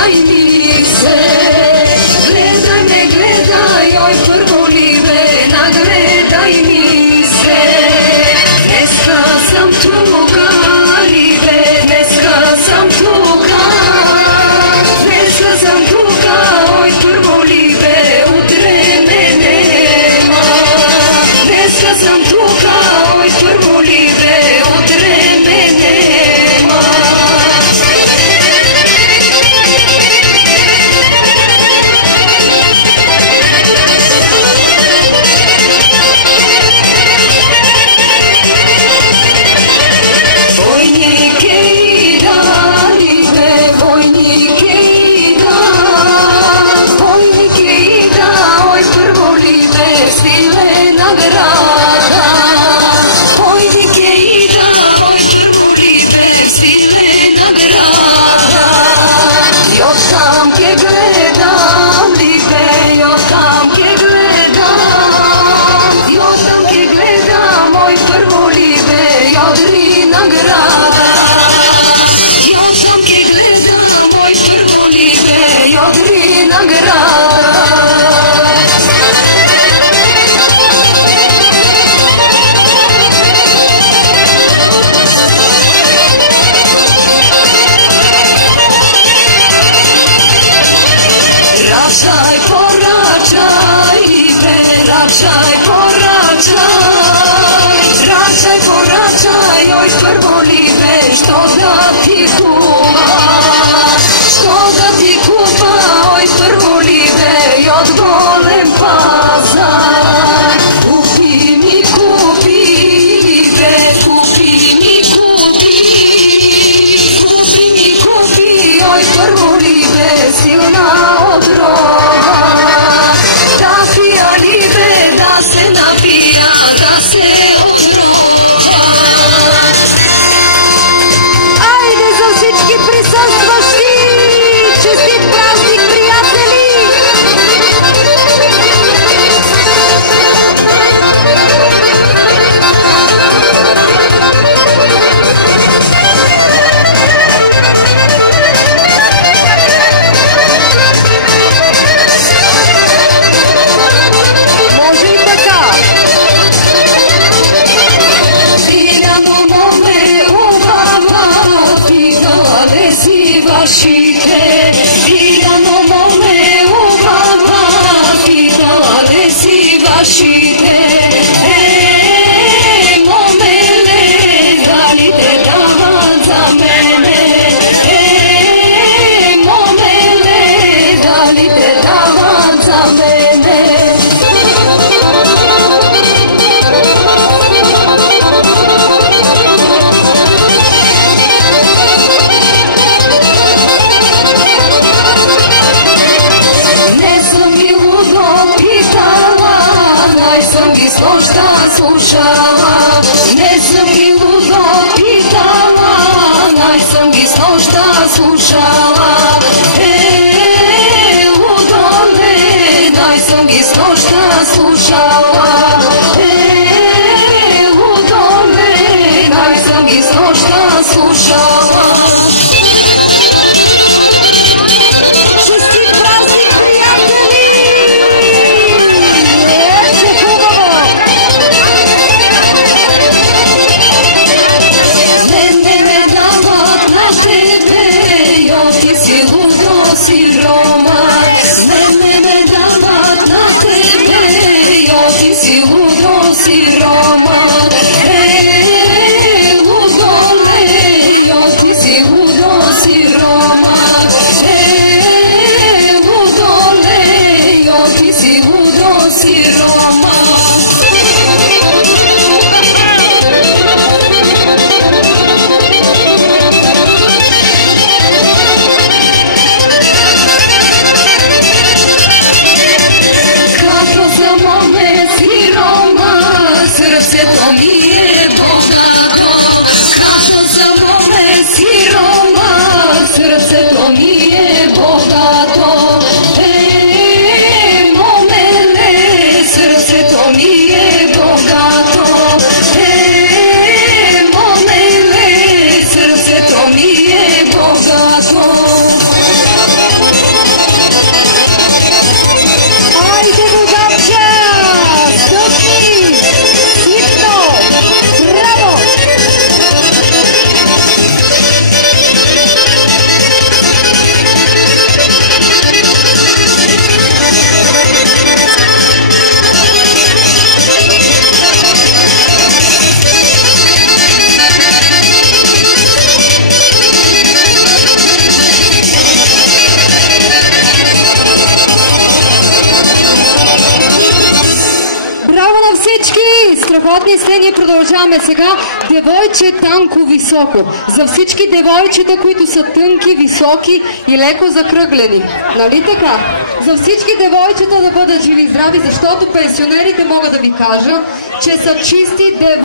gledaj mi se, gledaj me, gledaj, oj prvolive, nagledaj mi se. Dneska sam tuga, ribe, dneska sam tuga, dneska sam tuga, oj prvolive, utre me nema. Dneska sam tuga, oj prvolive, utre me nema. сте, ние продължаваме сега. Девойче танко високо. За всички девойчета, които са тънки, високи и леко закръглени. Нали така? За всички девойчета да бъдат живи и здрави, защото пенсионерите, мога да ви кажа, че са чисти девойчета.